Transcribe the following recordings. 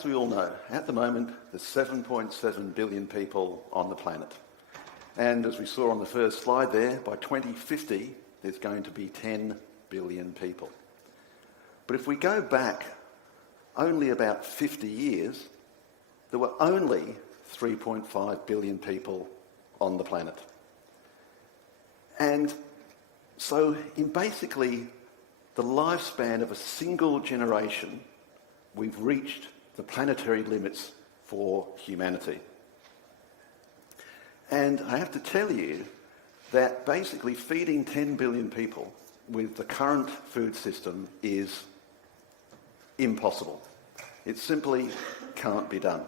as we all know, at the moment, there's 7.7 billion people on the planet. And as we saw on the first slide there, by 2050, there's going to be 10 billion people. But if we go back only about 50 years, there were only 3.5 billion people on the planet. And so in basically the lifespan of a single generation, we've reached the planetary limits for humanity. And I have to tell you that basically feeding 10 billion people with the current food system is impossible. It simply can't be done.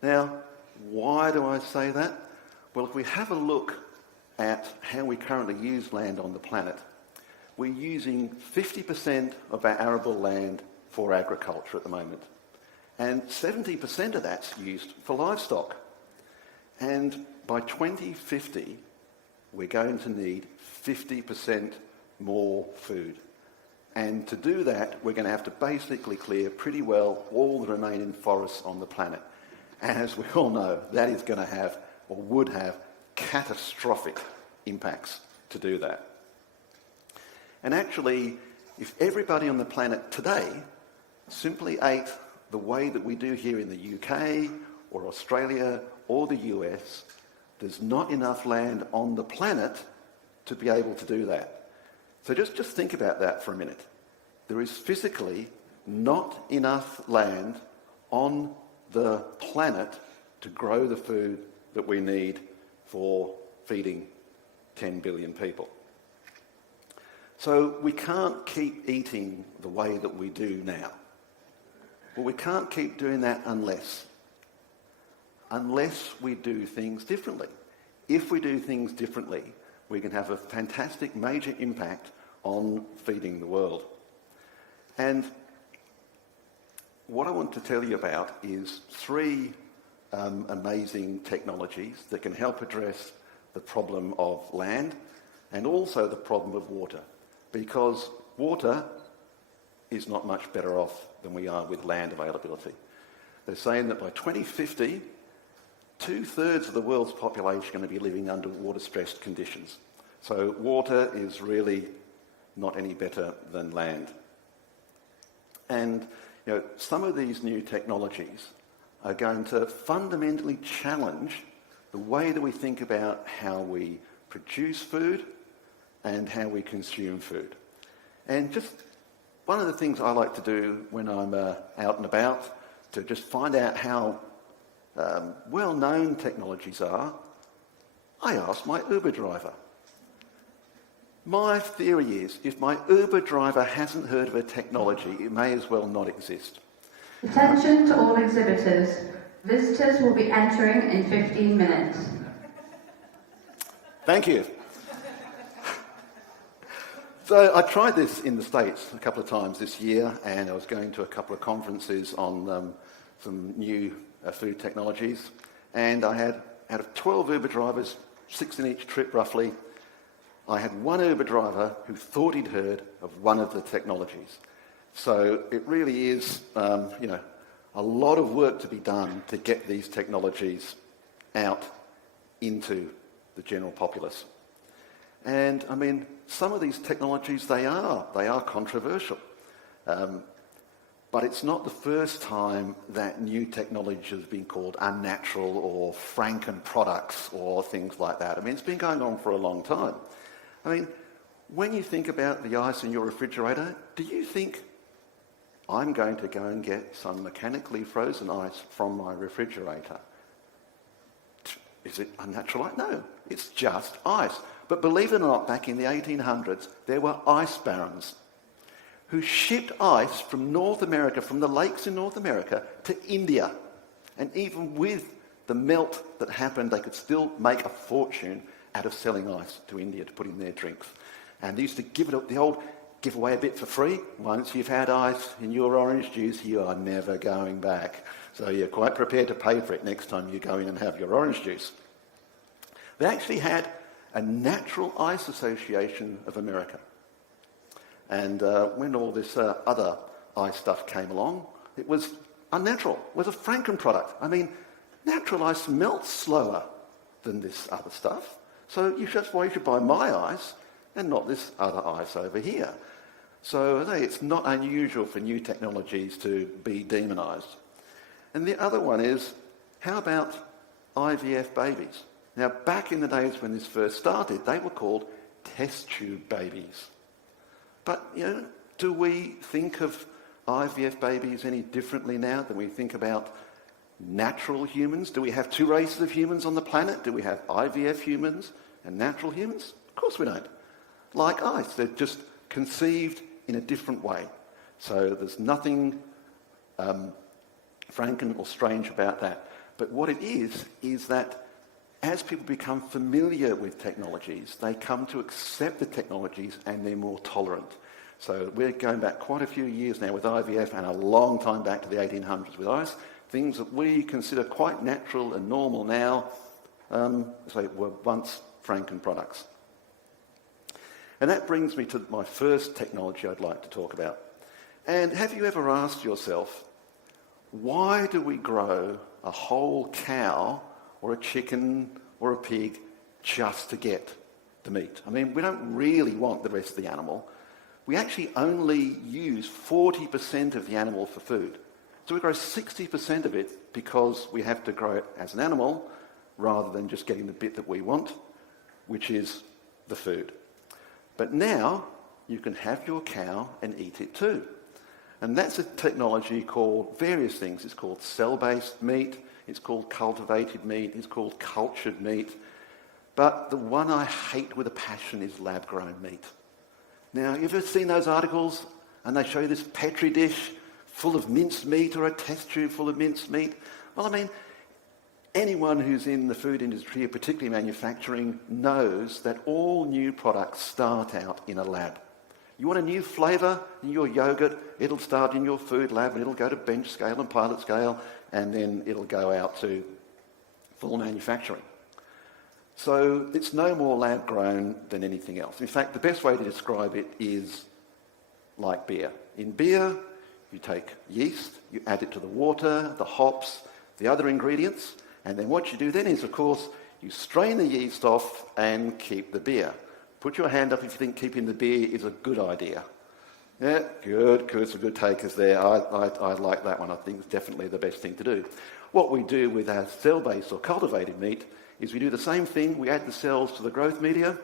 Now, why do I say that? Well, if we have a look at how we currently use land on the planet, we're using 50% of our arable land for agriculture at the moment. And 70% of that's used for livestock. And by 2050, we're going to need 50% more food. And to do that, we're going to have to basically clear pretty well all the remaining forests on the planet. And as we all know, that is going to have, or would have, catastrophic impacts to do that. And actually, if everybody on the planet today simply ate the way that we do here in the UK or Australia or the US, there's not enough land on the planet to be able to do that. So just think about that for a minute. There is physically not enough land on the planet to grow the food that we need for feeding 10 billion people. So we can't keep eating the way that we do now. Well, we can't keep doing that unless we do things differently. If we do things differently, we can have a fantastic major impact on feeding the world. And what I want to tell you about is three amazing technologies that can help address the problem of land and also the problem of water, because water is not much better off than we are with land availability. They're saying that by 2050, 2/3 of the world's population are going to be living under water-stressed conditions. So water is really not any better than land. And some of these new technologies are going to fundamentally challenge the way that we think about how we produce food and how we consume food. And just one of the things I like to do when I'm out and about to just find out how well-known technologies are, I ask my Uber driver. My theory is, if my Uber driver hasn't heard of a technology, it may as well not exist. Attention to all exhibitors. Visitors will be entering in 15 minutes. Thank you. So I tried this in the States a couple of times this year, and I was going to a couple of conferences on some new food technologies, and I had, out of 12 Uber drivers, 6 in each trip roughly, I had one Uber driver who thought he'd heard of one of the technologies. So it really is, a lot of work to be done to get these technologies out into the general populace. And I mean, some of these technologies, they are controversial. But it's not the first time that new technology has been called unnatural or Franken products or things like that. I mean, it's been going on for a long time. I mean, when you think about the ice in your refrigerator, do you think I'm going to go and get some mechanically frozen ice from my refrigerator? Is it unnatural? No, it's just ice. But believe it or not, back in the 1800s, there were ice barons who shipped ice from North America, from the lakes in North America, to India. And even with the melt that happened, they could still make a fortune out of selling ice to India to put in their drinks. And they used to give it the old give away a bit for free. Once you've had ice in your orange juice, you are never going back. So you're quite prepared to pay for it next time you go in and have your orange juice. They actually had a Natural Ice Association of America. And when all this other ice stuff came along, it was unnatural. Whereas a Franken product, I mean, natural ice melts slower than this other stuff. So that's why you should buy my ice and not this other ice over here. So it's not unusual for new technologies to be demonised. And the other one is, how about IVF babies? Now, back in the days when this first started, they were called test tube babies. But, do we think of IVF babies any differently now than we think about natural humans? Do we have two races of humans on the planet? Do we have IVF humans and natural humans? Of course we don't. Like ice, they're just conceived in a different way. So there's nothing Franken or strange about that. But what it is that as people become familiar with technologies, they come to accept the technologies and they're more tolerant. So we're going back quite a few years now with IVF and a long time back to the 1800s with ice. Things that we consider quite natural and normal now, were once Franken products. And that brings me to my first technology I'd like to talk about. And have you ever asked yourself, why do we grow a whole cow or a chicken or a pig just to get the meat? I mean, we don't really want the rest of the animal. We actually only use 40% of the animal for food. So we grow 60% of it because we have to grow it as an animal rather than just getting the bit that we want, which is the food. But now you can have your cow and eat it too. And that's a technology called various things. It's called cell-based meat, it's called cultivated meat, it's called cultured meat. But the one I hate with a passion is lab-grown meat. Now, you've ever seen those articles and they show you this Petri dish full of minced meat or a test tube full of minced meat? Well, I mean, anyone who's in the food industry, particularly manufacturing, knows that all new products start out in a lab. You want a new flavour in your yogurt, it'll start in your food lab and it'll go to bench scale and pilot scale and then it'll go out to full manufacturing. So it's no more lab grown than anything else. In fact, the best way to describe it is like beer. In beer, you take yeast, you add it to the water, the hops, the other ingredients, and then what you do then is, of course, you strain the yeast off and keep the beer. Put your hand up if you think keeping the beer is a good idea. Yeah, good, some good takers there. I like that one. I think it's definitely the best thing to do. What we do with our cell-based or cultivated meat is we do the same thing. We add the cells to the growth media,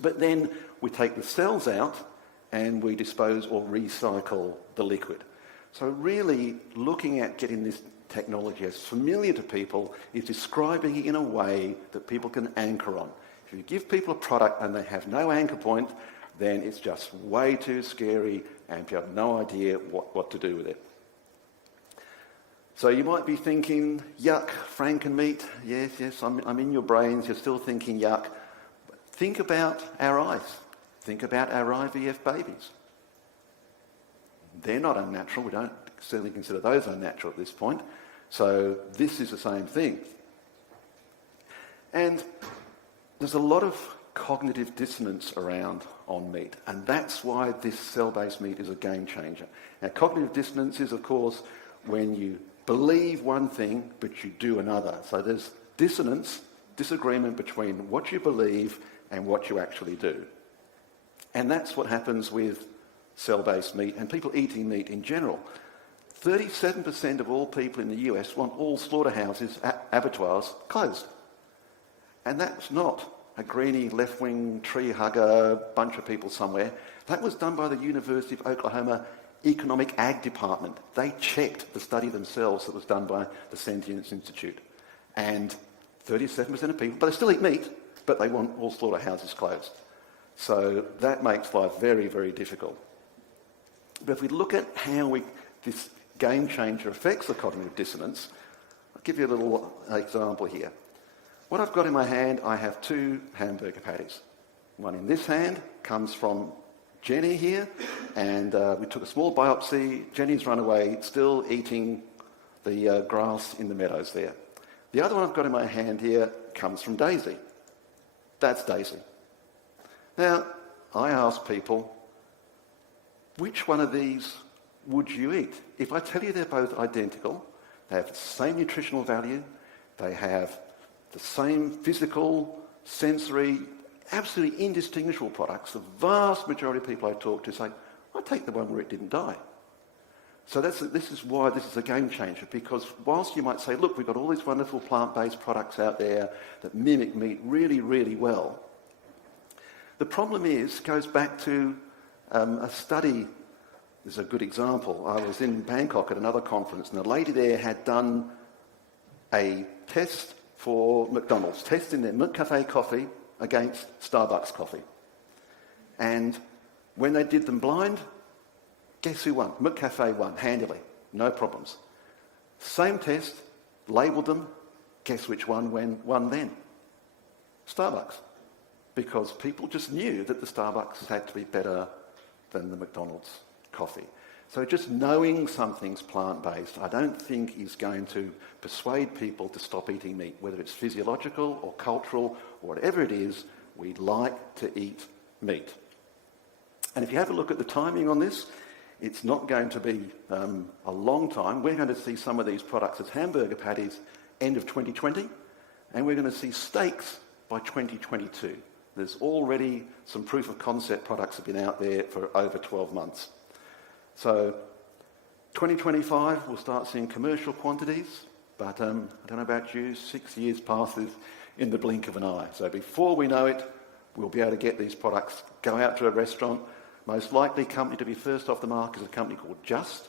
but then we take the cells out and we dispose or recycle the liquid. So really looking at getting this technology as familiar to people is describing it in a way that people can anchor on. If you give people a product and they have no anchor point, then it's just way too scary and you have no idea what to do with it. So you might be thinking, yuck, Franken meat. Yes, I'm in your brains. You're still thinking yuck. But think about our ice. Think about our IVF babies. They're not unnatural. We don't certainly consider those unnatural at this point. So this is the same thing. And there's a lot of cognitive dissonance around on meat, and that's why this cell-based meat is a game changer. Now, cognitive dissonance is, of course, when you believe one thing but you do another. So there's disagreement between what you believe and what you actually do. And that's what happens with cell-based meat and people eating meat in general. 37% of all people in the US want all slaughterhouses, abattoirs, closed. And that's not a greeny left-wing tree hugger bunch of people somewhere. That was done by the University of Oklahoma Economic Ag Department. They checked the study themselves that was done by the Sentience Institute. And 37% of people, but they still eat meat, but they want all slaughterhouses closed. So that makes life very, very difficult. But if we look at how this game changer affects the cognitive dissonance, I'll give you a little example here. What I've got in my hand, I have two hamburger patties. One in this hand comes from Jenny here, and we took a small biopsy. Jenny's run away, still eating the grass in the meadows there. The other one I've got in my hand here comes from Daisy. That's Daisy. Now, I ask people, which one of these would you eat? If I tell you they're both identical, they have the same nutritional value, they have the same physical, sensory, absolutely indistinguishable products, the vast majority of people I talk to say, I take the one where it didn't die. So this is why this is a game changer, because whilst you might say, look, we've got all these wonderful plant-based products out there that mimic meat really, really well, the problem goes back to a study. This is a good example. I was in Bangkok at another conference, and a lady there had done a test for McDonald's, testing their McCafe coffee against Starbucks coffee. And when they did them blind, guess who won? McCafe won, handily, no problems. Same test, labelled them, guess which one won then? Starbucks. Because people just knew that the Starbucks had to be better than the McDonald's coffee. So just knowing something's plant-based, I don't think is going to persuade people to stop eating meat, whether it's physiological or cultural or whatever it is, we like to eat meat. And if you have a look at the timing on this, it's not going to be a long time. We're going to see some of these products as hamburger patties end of 2020, and we're going to see steaks by 2022. There's already some proof of concept products have been out there for over 12 months. So 2025, we'll start seeing commercial quantities, but I don't know about you, 6 years passes in the blink of an eye. So before we know it, we'll be able to get these products, go out to a restaurant. Most likely company to be first off the mark is a company called Just,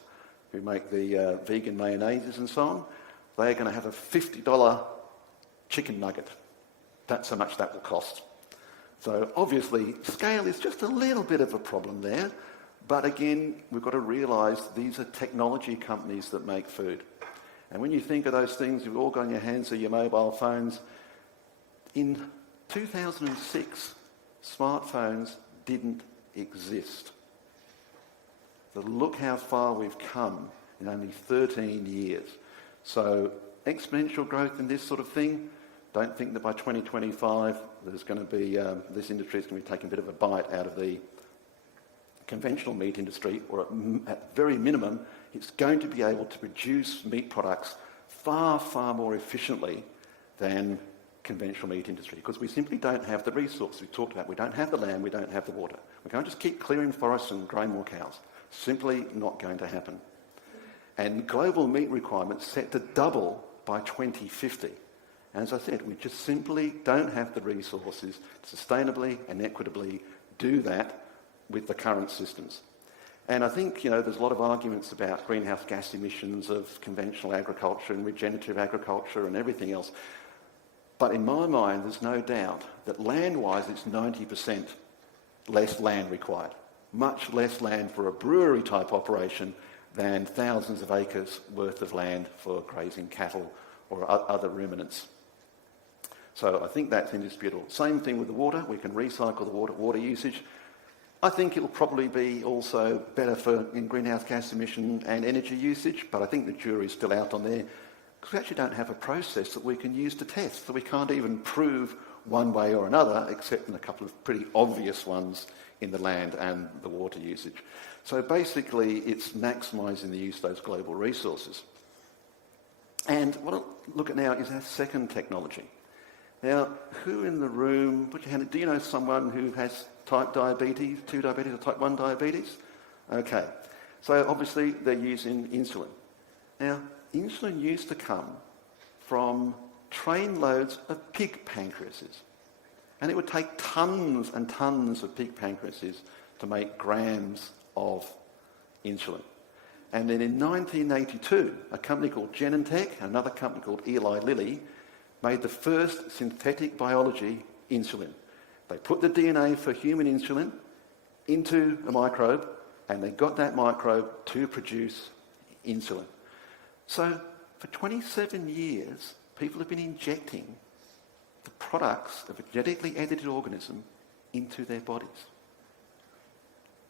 who make the vegan mayonnaises and so on. They're going to have a $50 chicken nugget. That's how much that will cost. So obviously, scale is just a little bit of a problem there. But again, we've got to realise these are technology companies that make food. And when you think of those things, you've all got in your hands or your mobile phones. In 2006, smartphones didn't exist. So look how far we've come in only 13 years. So exponential growth in this sort of thing. Don't think that by 2025 there's going to be, this industry is going to be taking a bit of a bite out of the conventional meat industry, or at very minimum, it's going to be able to produce meat products far, far more efficiently than conventional meat industry, because we simply don't have the resources we talked about. We don't have the land, we don't have the water. We can't just keep clearing forests and growing more cows. Simply not going to happen. And global meat requirements set to double by 2050. And as I said, we just simply don't have the resources to sustainably and equitably do that with the current systems. And I think, there's a lot of arguments about greenhouse gas emissions of conventional agriculture and regenerative agriculture and everything else. But in my mind, there's no doubt that land-wise, it's 90% less land required. Much less land for a brewery-type operation than thousands of acres worth of land for grazing cattle or other ruminants. So I think that's indisputable. Same thing with the water. We can recycle the water usage. I think it'll probably be also better in greenhouse gas emission and energy usage, but I think the jury's still out on there, because we actually don't have a process that we can use to test, so we can't even prove one way or another, except in a couple of pretty obvious ones in the land and the water usage. So basically, it's maximising the use of those global resources. And what I'll look at now is our second technology. Now, who in the room, put your hand up, do you know someone who has type diabetes, 2 diabetes or type 1 diabetes? Okay. So obviously they're using insulin. Now, insulin used to come from train loads of pig pancreases. And it would take tons and tons of pig pancreases to make grams of insulin. And then in 1982, a company called Genentech and another company called Eli Lilly made the first synthetic biology insulin. They put the DNA for human insulin into a microbe, and they got that microbe to produce insulin. So for 27 years, people have been injecting the products of a genetically edited organism into their bodies.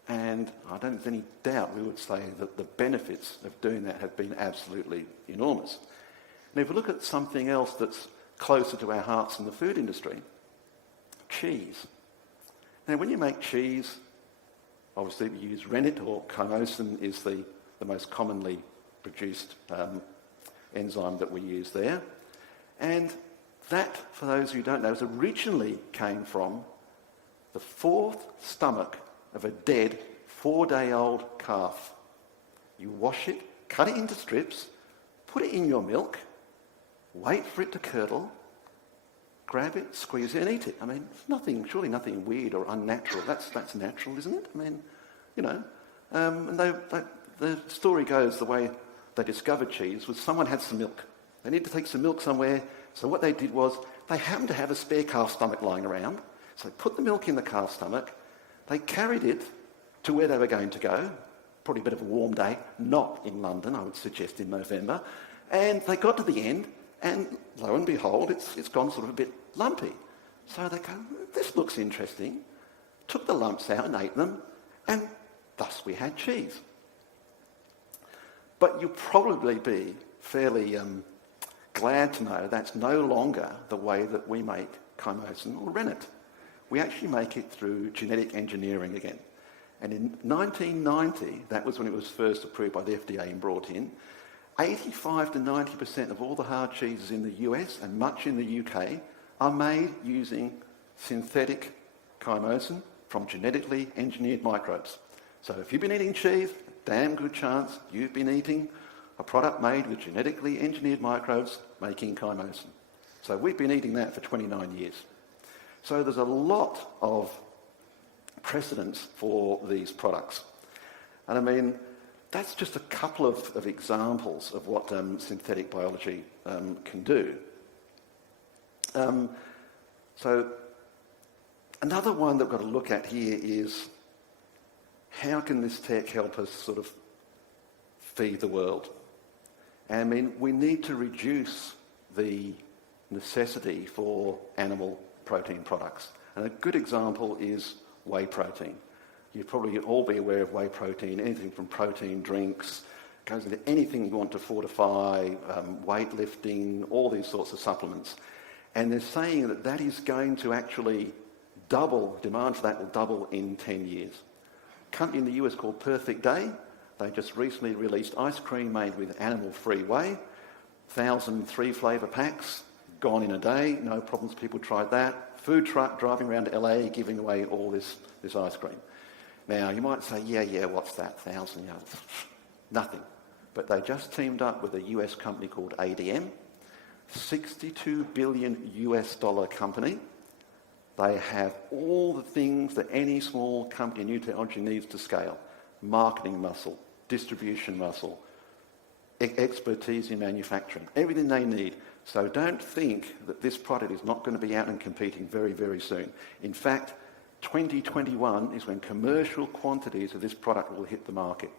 And I don't have any doubt we would say that the benefits of doing that have been absolutely enormous. And if we look at something else that's closer to our hearts in the food industry, cheese. Now, when you make cheese, obviously we use rennet, or chymosin is the the most commonly produced enzyme that we use there. And that, for those who don't know, originally came from the fourth stomach of a dead 4-day-old calf. You wash it, cut it into strips, put it in your milk, wait for it to curdle, grab it, squeeze it and eat it. I mean, surely nothing weird or unnatural. That's natural, isn't it? I mean, you know. And the story goes, the way they discovered cheese was someone had some milk. They needed to take some milk somewhere, so what they did was they happened to have a spare calf stomach lying around, so they put the milk in the calf stomach, they carried it to where they were going to go, probably a bit of a warm day, not in London, I would suggest in November, and they got to the end, and lo and behold, it's gone sort of a bit lumpy. So they go, this looks interesting, took the lumps out and ate them, and thus we had cheese. But you'll probably be fairly glad to know that's no longer the way that we make chymosin or rennet. We actually make it through genetic engineering again. And in 1990, that was when it was first approved by the FDA and brought in, 85 to 90% of all the hard cheeses in the US and much in the UK are made using synthetic chymosin from genetically engineered microbes. So if you've been eating cheese, damn good chance you've been eating a product made with genetically engineered microbes making chymosin. So we've been eating that for 29 years. So there's a lot of precedence for these products. And I mean, that's just a couple of examples of what synthetic biology can do. So another one that we've got to look at here is how can this tech help us sort of feed the world? I mean, we need to reduce the necessity for animal protein products. And a good example is whey protein. You'd probably all be aware of whey protein, anything from protein drinks, goes into anything you want to fortify, weightlifting, all these sorts of supplements. And they're saying that that is going to actually double, demand for that will double in 10 years. A company in the US called Perfect Day, they just recently released ice cream made with animal-free whey, 1,000 3-flavour packs, gone in a day, no problems, people tried that. Food truck driving around LA giving away all this ice cream. Now, you might say, yeah, what's that, 1,000? Nothing. But they just teamed up with a US company called ADM, $62 billion US company. They have all the things that any small company in new technology needs to scale. Marketing muscle, distribution muscle, expertise in manufacturing, everything they need. So don't think that this product is not going to be out and competing very, very soon. In fact, 2021 is when commercial quantities of this product will hit the market.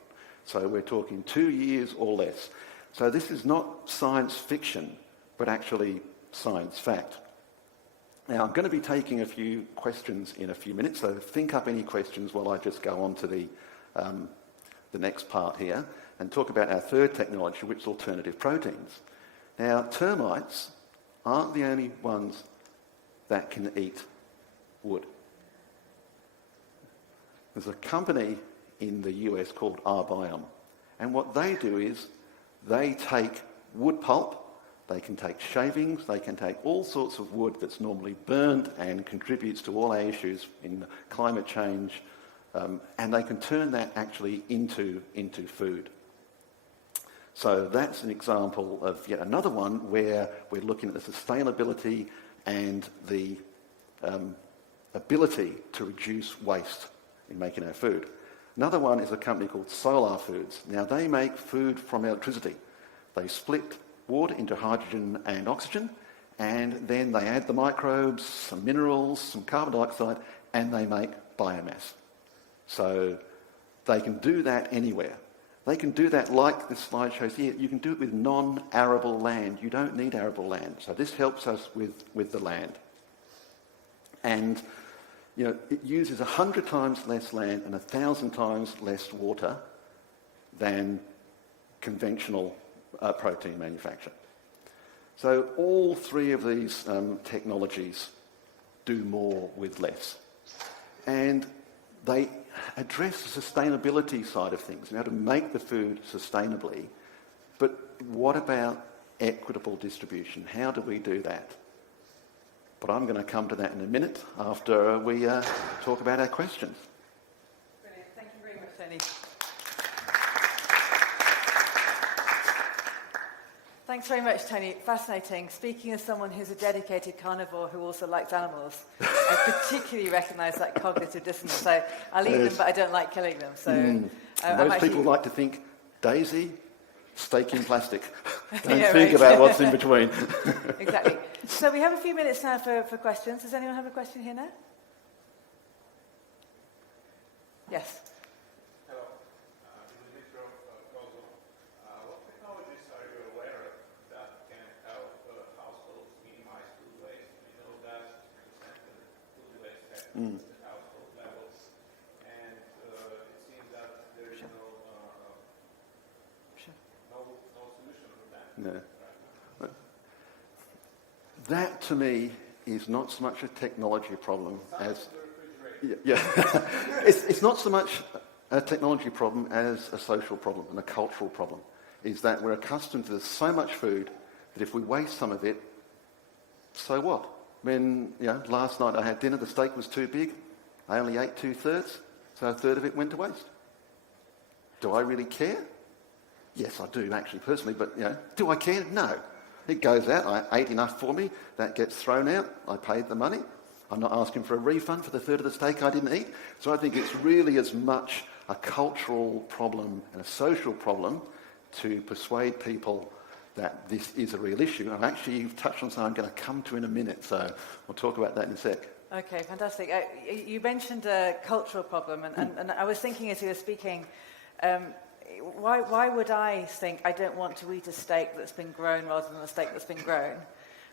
So we're talking 2 years or less. So this is not science fiction, but actually science fact. Now, I'm going to be taking a few questions in a few minutes, so think up any questions while I just go on to the next part here and talk about our third technology, which is alternative proteins. Now, termites aren't the only ones that can eat wood. There's a company in the US called Arbiome, and what they do is they take wood pulp, they can take shavings, they can take all sorts of wood that's normally burned and contributes to all our issues in climate change, and they can turn that actually into food. So that's an example of yet another one where we're looking at the sustainability and the ability to reduce waste in making our food. Another one is a company called Solar Foods. Now, they make food from electricity. They split water into hydrogen and oxygen, and then they add the microbes, some minerals, some carbon dioxide, and they make biomass. So they can do that anywhere. They can do that like this slide shows here. You can do it with non-arable land. You don't need arable land. So this helps us with the land. And it uses 100 times less land and 1,000 times less water than conventional protein manufacture. So all three of these technologies do more with less. And they address the sustainability side of things, how to make the food sustainably. But what about equitable distribution? How do we do that? But I'm going to come to that in a minute after we talk about our questions. Brilliant. Thank you very much, Tony. Thanks very much, Tony. Fascinating. Speaking as someone who's a dedicated carnivore who also likes animals, I particularly recognise that cognitive dissonance. So I'll eat them, but I don't like killing them. So most people like to think, Daisy, steak in plastic. Don't Yeah, think right. about what's in between. Exactly. So we have a few minutes now for questions. Does anyone have a question here now? Yes. Hello. This is Mr. Kozo. What technologies are you aware of that can help households minimize food waste? We know that food waste happens at the household level, and it seems that there is no solution for that. No. That, to me, is not so much a technology problem as... Yeah. It's not so much a technology problem as a social problem and a cultural problem, is that we're accustomed to so much food that if we waste some of it, so what? When, last night I had dinner, the steak was too big, I only ate 2/3, so a third of it went to waste. Do I really care? Yes, I do, actually, personally, but, do I care? No. It goes out, I ate enough for me, that gets thrown out, I paid the money. I'm not asking for a refund for the third of the steak I didn't eat. So I think it's really as much a cultural problem and a social problem to persuade people that this is a real issue. And actually, you've touched on something I'm going to come to in a minute, so we'll talk about that in a sec. Okay, fantastic. You mentioned a cultural problem, and I was thinking as you were speaking, why would I think I don't want to eat a steak that's been grown rather than a steak that's been grown,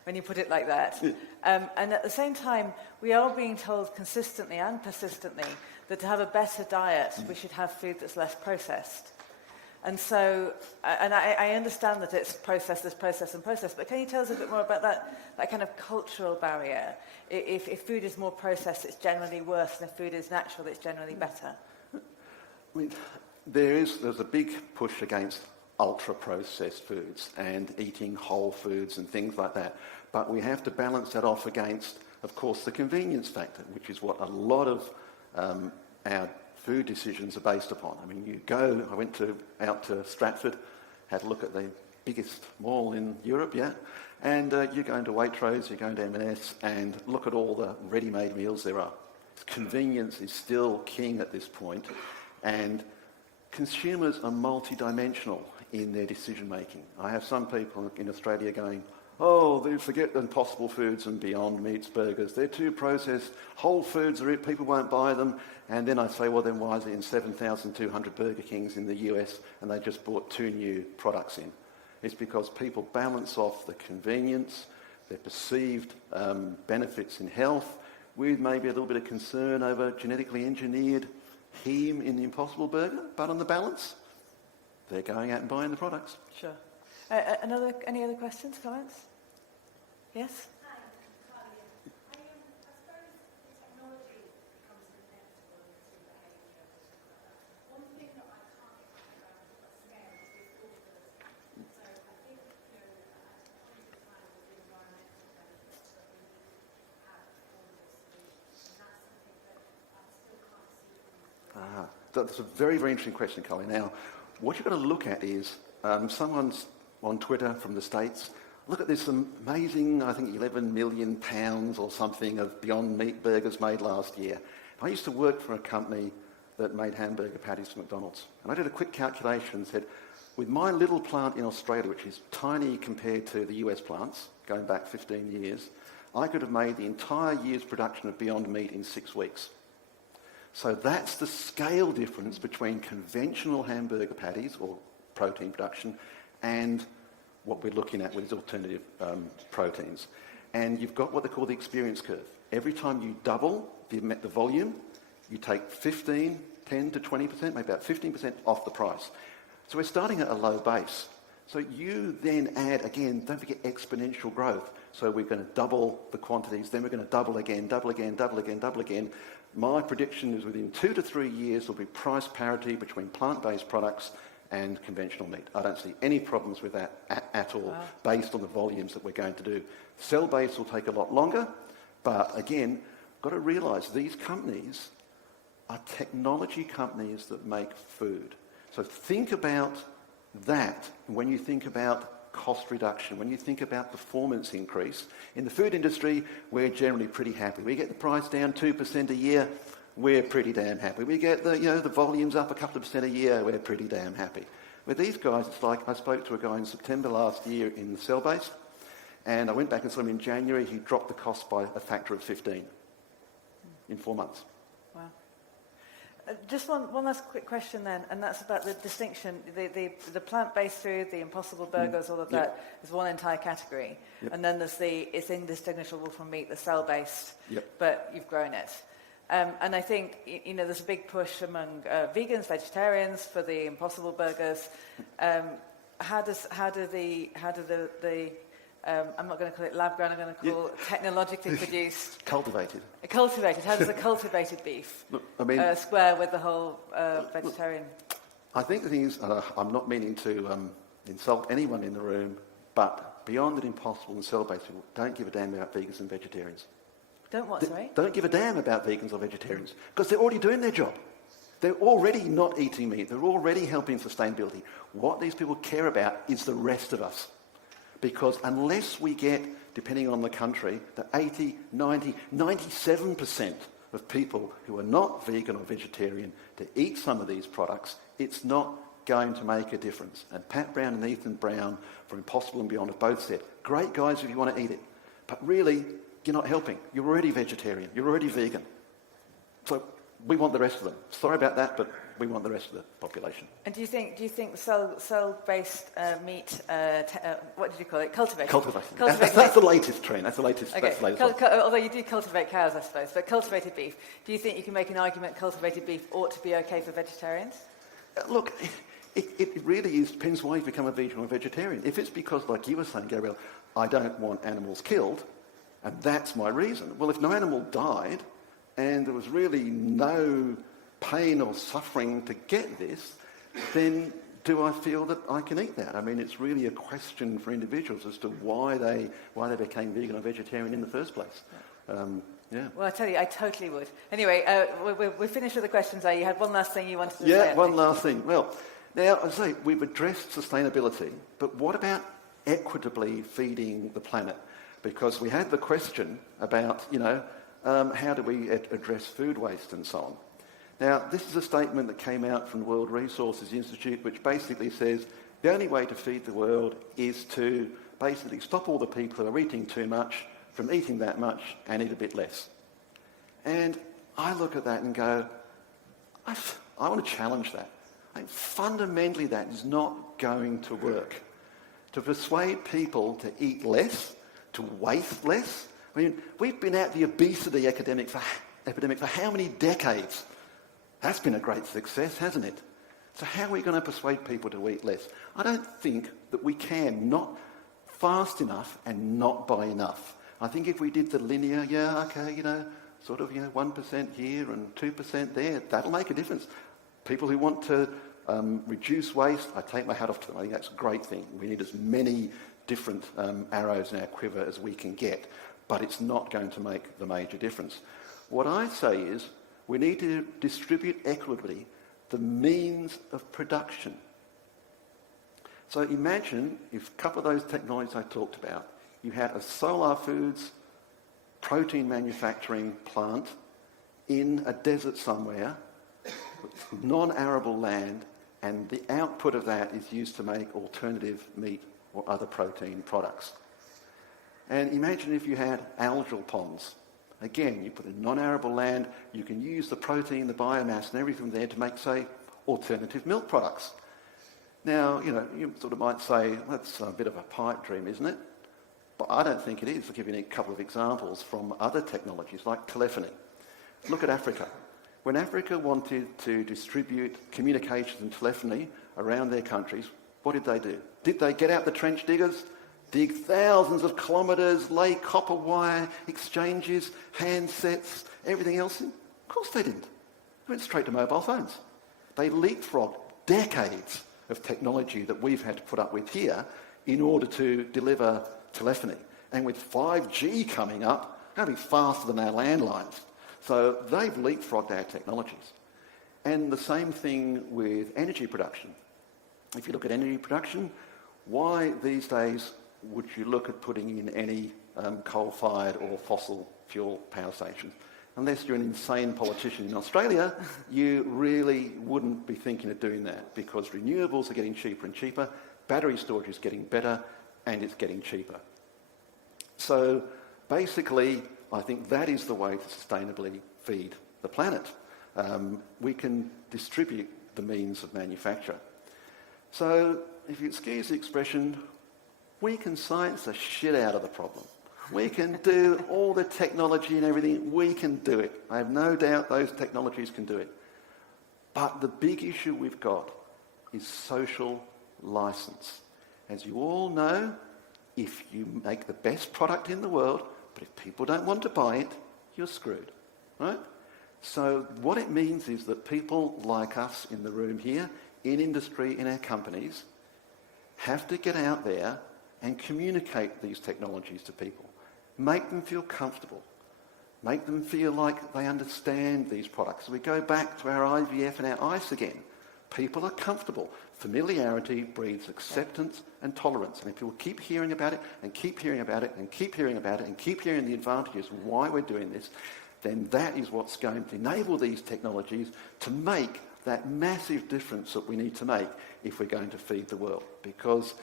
when you put it like that? And at the same time, we are being told consistently and persistently that to have a better diet, we should have food that's less processed. And so, and I understand that it's process, but can you tell us a bit more about that kind of cultural barrier? If food is more processed, it's generally worse, and if food is natural, it's generally better. I mean, there's a big push against ultra-processed foods and eating whole foods and things like that. But we have to balance that off against, of course, the convenience factor, which is what a lot of our food decisions are based upon. I mean, I went out to Stratford, had a look at the biggest mall in Europe, and you go into Waitrose, you go into M&S, and look at all the ready-made meals there are. Convenience is still king at this point, and consumers are multidimensional in their decision-making. I have some people in Australia going, oh, they forget the Impossible Foods and Beyond Meats burgers. They're too processed. Whole foods are it. People won't buy them. And then I say, well, then why is it in 7,200 Burger Kings in the US and they just bought 2 new products in? It's because people balance off the convenience, their perceived benefits in health, with maybe a little bit of concern over genetically engineered heme in the Impossible Burger, but on the balance, they're going out and buying the products. Sure. Any other questions, comments? Yes? Hi, Claudia. I suppose the technology becomes inevitable into behaviour. One thing that I can't get my head around at scale is affordability. So I think, at the point of time with the environmental benefits that we need to have affordable solutions. And that's something that I still can't see. That's a very, very interesting question, Colin. Now, what you've got to look at is someone's on Twitter from the States. Look at this amazing, I think, 11 million pounds or something of Beyond Meat burgers made last year. I used to work for a company that made hamburger patties for McDonald's. And I did a quick calculation and said, with my little plant in Australia, which is tiny compared to the US plants, going back 15 years, I could have made the entire year's production of Beyond Meat in 6 weeks. So that's the scale difference between conventional hamburger patties or protein production and what we're looking at with alternative proteins. And you've got what they call the experience curve. Every time you double the volume, you take 10 to 20%, maybe about 15% off the price. So we're starting at a low base. So you then add, again, don't forget exponential growth. So we're going to double the quantities, then we're going to double again. My prediction is within 2 to 3 years there'll be price parity between plant-based products and conventional meat. I don't see any problems with that at all, based on the volumes that we're going to do. Cell-based will take a lot longer, but again, got to realise these companies are technology companies that make food. So think about that when you think about cost reduction, when you think about performance increase. In the food industry, we're generally pretty happy. We get the price down 2% a year, we're pretty damn happy. We get the volumes up a couple of percent a year, we're pretty damn happy. With these guys, it's like I spoke to a guy in September last year in the cell-based, and I went back and saw him in January. He dropped the cost by a factor of 15 in 4 months. Wow. Just one last quick question then, and that's about the distinction. The plant-based food, the Impossible Burgers, all of that is one entire category. Yep. And then there's it's indistinguishable from meat, the cell-based, Yep. but you've grown it. And I think, there's a big push among vegans, vegetarians for the Impossible Burgers. How do the I'm not going to call it lab grown, I'm going to call it technologically produced. Cultivated. Cultivated. How does the cultivated beef Look, I mean, square with the whole vegetarian? I think the thing is, I'm not meaning to insult anyone in the room, but beyond the Impossible and cell-based people, don't give a damn about vegans and vegetarians. Don't what, sorry? Don't give a damn about vegans or vegetarians, because they're already doing their job. They're already not eating meat. They're already helping sustainability. What these people care about is the rest of us. Because unless we get, depending on the country, the 80, 90, 97% of people who are not vegan or vegetarian to eat some of these products, it's not going to make a difference. And Pat Brown and Ethan Brown from Impossible and Beyond have both said, great guys if you want to eat it, but really, you're not helping. You're already vegetarian. You're already vegan. So we want the rest of them. Sorry about that, but we want the rest of the population. And do you think cell-based meat, what did you call it? Cultivated. Cultivated. That's the latest trend. That's the latest. Okay. That's the latest one. Although you do cultivate cows, I suppose, but cultivated beef. Do you think you can make an argument cultivated beef ought to be okay for vegetarians? Look, it really is, depends why you become a vegan or a vegetarian. If it's because, like you were saying, Gabrielle, I don't want animals killed, and that's my reason. Well, if no animal died, and there was really no pain or suffering to get this, then do I feel that I can eat that? I mean, it's really a question for individuals as to why they became vegan or vegetarian in the first place. Yeah. Well, I tell you, I totally would. Anyway, we're finished with the questions there. You had one last thing you wanted to say. Yeah, one last thing. Well, now, as I say, we've addressed sustainability, but what about equitably feeding the planet? Because we had the question about, how do we address food waste and so on. Now, this is a statement that came out from the World Resources Institute, which basically says the only way to feed the world is to basically stop all the people who are eating too much from eating that much and eat a bit less. And I look at that and go, I want to challenge that. Fundamentally, that is not going to work. To persuade people to eat less, to waste less. I mean, we've been at the obesity epidemic for how many decades? That's been a great success, hasn't it? So how are we going to persuade people to eat less? I don't think that we can, not fast enough and not by enough. I think if we did the linear, 1% here and 2% there, that'll make a difference. People who want to reduce waste, I take my hat off to them. I think that's a great thing. We need as many different arrows in our quiver as we can get, but it's not going to make the major difference. What I say is we need to distribute equitably the means of production. So imagine if a couple of those technologies I talked about, you had a Solar Foods protein manufacturing plant in a desert somewhere, non-arable land, and the output of that is used to make alternative meat or other protein products. And imagine if you had algal ponds. Again, you put in non-arable land, you can use the protein, the biomass and everything there to make, say, alternative milk products. Now, you sort of might say, that's a bit of a pipe dream, isn't it? But I don't think it is. I'll give you a couple of examples from other technologies like telephony. Look at Africa. When Africa wanted to distribute communications and telephony around their countries, what did they do? Did they get out the trench diggers, dig thousands of kilometres, lay copper wire exchanges, handsets, everything else in? Of Of course they didn't. They went straight to mobile phones. They leapfrogged decades of technology that we've had to put up with here in order to deliver telephony. And with 5G coming up, it'll be faster than our landlines. So they've leapfrogged our technologies. And the same thing with energy production. If you look at energy production, why these days would you look at putting in any coal-fired or fossil fuel power stations? Unless you're an insane politician in Australia, you really wouldn't be thinking of doing that because renewables are getting cheaper and cheaper, battery storage is getting better, and it's getting cheaper. So basically, I think that is the way to sustainably feed the planet. We can distribute the means of manufacture. So if you excuse the expression, we can science the shit out of the problem. We can do all the technology and everything. We can do it. I have no doubt those technologies can do it. But the big issue we've got is social license. As you all know, if you make the best product in the world, but if people don't want to buy it, you're screwed, right? So what it means is that people like us in the room here, in industry, in our companies, have to get out there and communicate these technologies to people. Make them feel comfortable. Make them feel like they understand these products. We go back to our IVF and our ICE again. People are comfortable. Familiarity breeds acceptance and tolerance. And if people keep hearing about it and keep hearing about it and keep hearing about it and keep hearing the advantages of why we're doing this, then that is what's going to enable these technologies to make that massive difference that we need to make if we're going to feed the world. Because,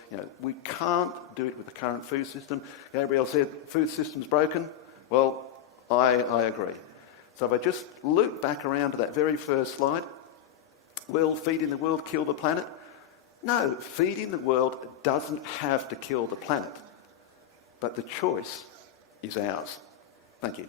we can't do it with the current food system. Gabrielle said, food system's broken. Well, I agree. So if I just loop back around to that very first slide, will feeding the world kill the planet? No, feeding the world doesn't have to kill the planet. But the choice is ours. Thank you.